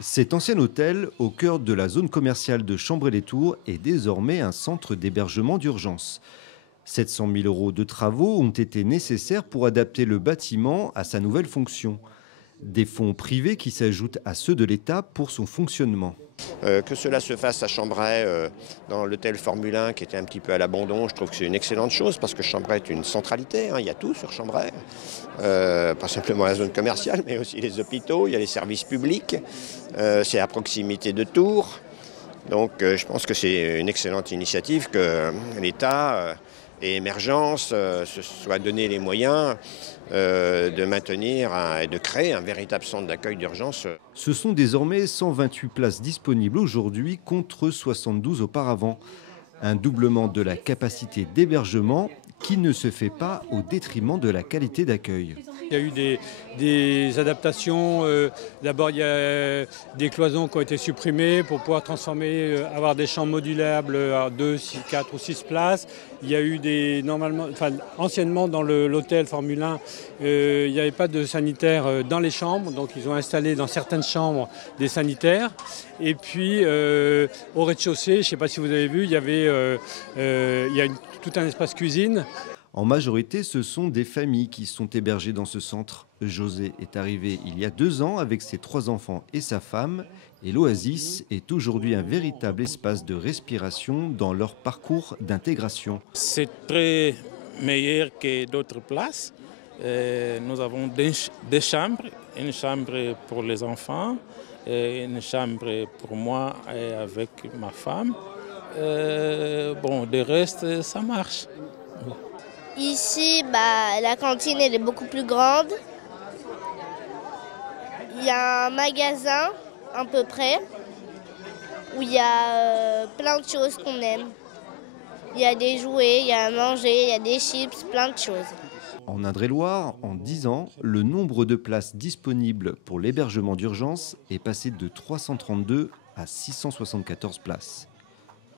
Cet ancien hôtel, au cœur de la zone commerciale de Chambray-les-Tours, est désormais un centre d'hébergement d'urgence. 700 000 euros de travaux ont été nécessaires pour adapter le bâtiment à sa nouvelle fonction. Des fonds privés qui s'ajoutent à ceux de l'État pour son fonctionnement. Que cela se fasse à Chambray, dans l'hôtel Formule 1 qui était un petit peu à l'abandon, je trouve que c'est une excellente chose parce que Chambray est une centralité, hein, il y a tout sur Chambray. Pas simplement la zone commerciale, mais aussi les hôpitaux, il y a les services publics, c'est à proximité de Tours. Donc je pense que c'est une excellente initiative que l'État et Émergence se soient donné les moyens de maintenir et de créer un véritable centre d'accueil d'urgence. Ce sont désormais 128 places disponibles aujourd'hui contre 72 auparavant. Un doublement de la capacité d'hébergement qui ne se fait pas au détriment de la qualité d'accueil. Il y a eu des adaptations. D'abord, il y a des cloisons qui ont été supprimées pour pouvoir transformer, avoir des chambres modulables à 2, 6, 4 ou 6 places. Il y a eu anciennement dans l'hôtel Formule 1, il n'y avait pas de sanitaires dans les chambres, donc ils ont installé dans certaines chambres des sanitaires. Et puis au rez-de-chaussée, je ne sais pas si vous avez vu, il y a tout un espace cuisine. En majorité, ce sont des familles qui sont hébergées dans ce centre. José est arrivé il y a 2 ans avec ses 3 enfants et sa femme. Et l'Oasis est aujourd'hui un véritable espace de respiration dans leur parcours d'intégration. C'est très meilleur que d'autres places. Nous avons des chambres, une chambre pour les enfants, et une chambre pour moi et avec ma femme. De reste, ça marche. Ici, la cantine elle est beaucoup plus grande. Il y a un magasin à peu près où il y a plein de choses qu'on aime. Il y a des jouets, il y a à manger, il y a des chips, plein de choses. En Indre-et-Loire, en 10 ans, le nombre de places disponibles pour l'hébergement d'urgence est passé de 332 à 674 places.